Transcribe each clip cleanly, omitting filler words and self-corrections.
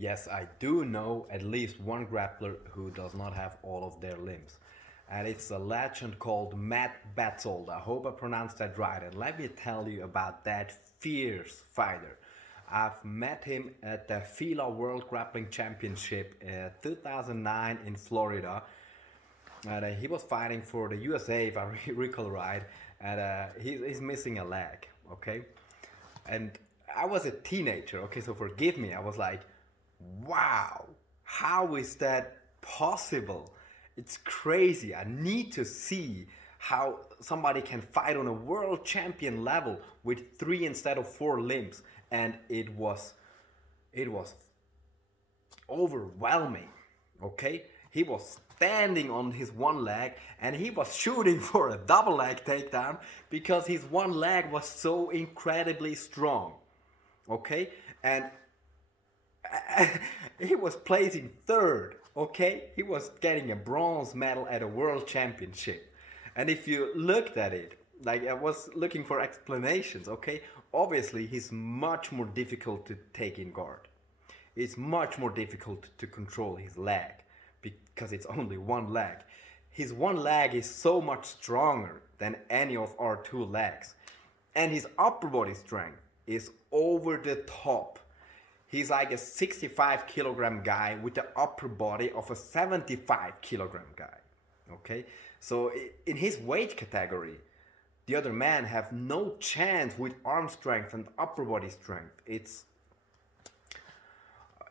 Yes, I do know at least one grappler who does not have all of their limbs. And it's a legend called Matt Batzold. I hope I pronounced that right. And let me tell you about that fierce fighter. I've met him at the FILA World Grappling Championship 2009 in Florida. And he was fighting for the USA, if I recall right. And he's missing a leg, okay? And I was a teenager, okay, so forgive me. I was like, wow, how is that possible? It's crazy. I need to see how somebody can fight on a world champion level with 3 instead of 4 limbs. And it was overwhelming, okay? He was standing on his one leg and he was shooting for a double leg takedown because his one leg was so incredibly strong, okay? And he was placing third, okay? He was getting a bronze medal at a world championship. And if you looked at it, like I was looking for explanations, okay? Obviously, he's much more difficult to take in guard. It's much more difficult to control his leg because it's only one leg. His one leg is so much stronger than any of our 2 legs. And his upper body strength is over the top. He's like a 65 kilogram guy with the upper body of a 75 kilogram guy, okay? So in his weight category, the other men have no chance with arm strength and upper body strength.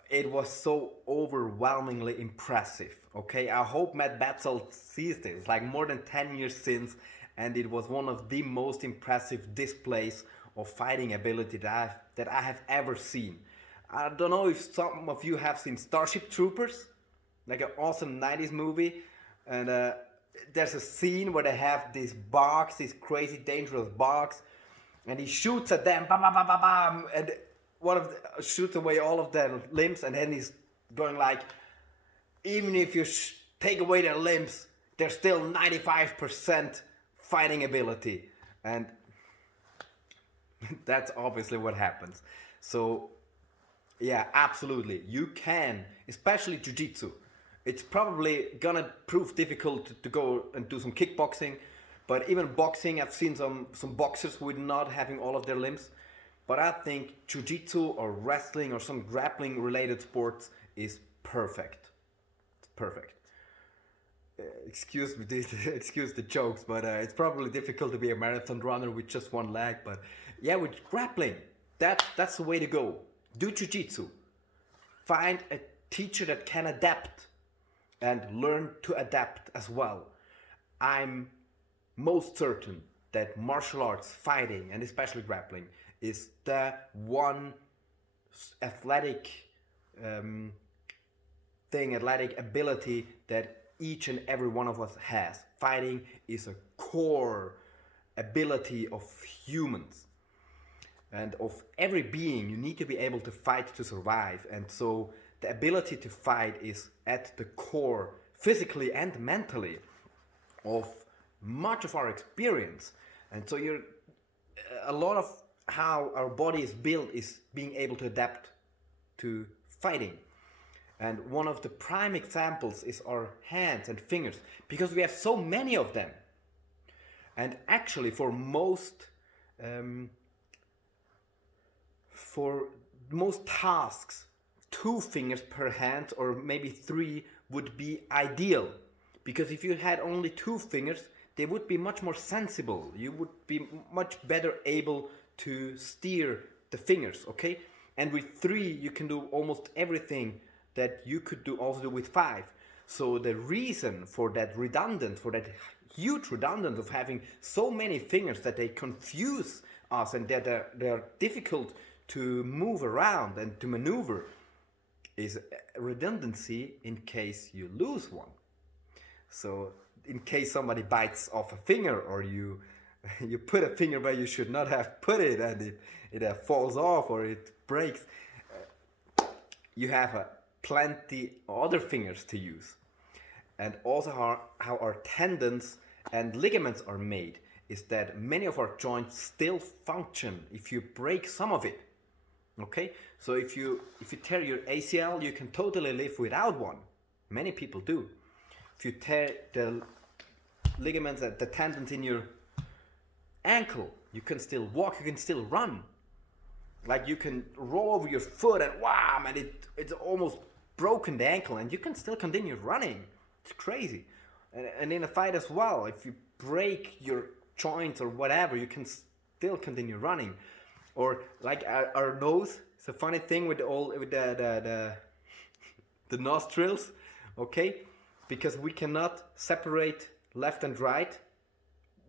It was so overwhelmingly impressive, okay? I hope Matt Batzold sees this, like more than 10 years since, and it was one of the most impressive displays of fighting ability that I have ever seen. I don't know if some of you have seen Starship Troopers, like an awesome 90s movie, and there's a scene where they have this box, this crazy dangerous box, and he shoots at them, bam, bam, bam, bam, bam, and one of them shoots away all of their limbs, and then he's going like, even if you take away their limbs, there's still 95% fighting ability, and that's obviously what happens. So yeah, absolutely. You can, especially Jiu-Jitsu. It's probably gonna prove difficult to go and do some kickboxing, but even boxing, I've seen some boxers with not having all of their limbs. But I think Jiu-Jitsu or wrestling or some grappling related sports is perfect. It's perfect. Excuse me, excuse the jokes, but it's probably difficult to be a marathon runner with just one leg. But yeah, with grappling, that's the way to go. Do Jiu-Jitsu. Find a teacher that can adapt and learn to adapt as well. I'm most certain that martial arts, fighting, and especially grappling is the one athletic athletic ability that each and every one of us has. Fighting is a core ability of humans. And of every being, you need to be able to fight to survive. And so the ability to fight is at the core, physically and mentally, of much of our experience. And so a lot of how our body is built is being able to adapt to fighting. And one of the prime examples is our hands and fingers, because we have so many of them. And actually for most tasks, 2 fingers per hand or maybe 3 would be ideal. Because if you had only 2 fingers, they would be much more sensible. You would be much better able to steer the fingers, okay? And with 3, you can do almost everything that you could also do with 5. So the reason for that huge redundant of having so many fingers that they confuse us and that they're difficult to move around and to maneuver is redundancy in case you lose one. So in case somebody bites off a finger, or you put a finger where you should not have put it and it falls off or it breaks, you have plenty other fingers to use. And also how our tendons and ligaments are made is that many of our joints still function if you break some of it. Okay, so if you tear your ACL, you can totally live without one. Many people do. If you tear the ligaments, the tendons in your ankle, you can still walk, you can still run. Like you can roll over your foot and wow, man, it's almost broken the ankle, and you can still continue running. It's crazy. And in a fight as well, if you break your joints or whatever, you can still continue running. Or like our nose, it's a funny thing with the nostrils, okay? Because we cannot separate left and right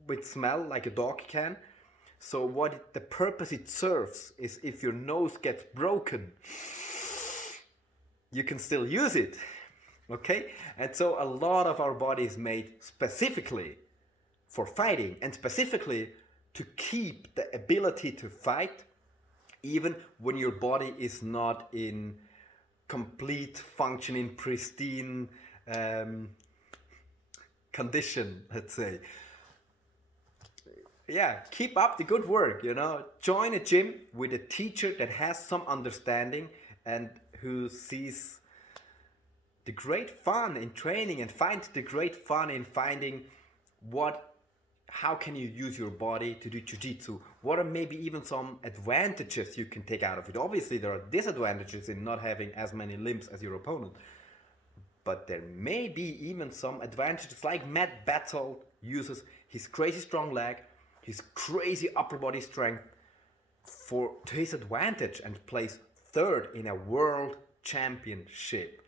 with smell like a dog can. So the purpose it serves is if your nose gets broken, you can still use it, okay? And so a lot of our body is made specifically for fighting, and specifically to keep the ability to fight even when your body is not in complete functioning, pristine condition, let's say. Yeah, keep up the good work, you know. Join a gym with a teacher that has some understanding and who sees the great fun in training and finds the great fun in finding how can you use your body to do jiu-jitsu? What are maybe even some advantages you can take out of it? Obviously, there are disadvantages in not having as many limbs as your opponent. But there may be even some advantages, like Matt Batzold uses his crazy strong leg, his crazy upper body strength to his advantage and plays third in a world championship.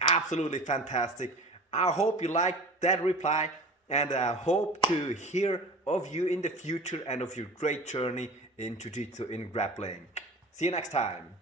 Absolutely fantastic. I hope you liked that reply, and I hope to hear of you in the future and of your great journey in jiu-jitsu, in grappling. See you next time.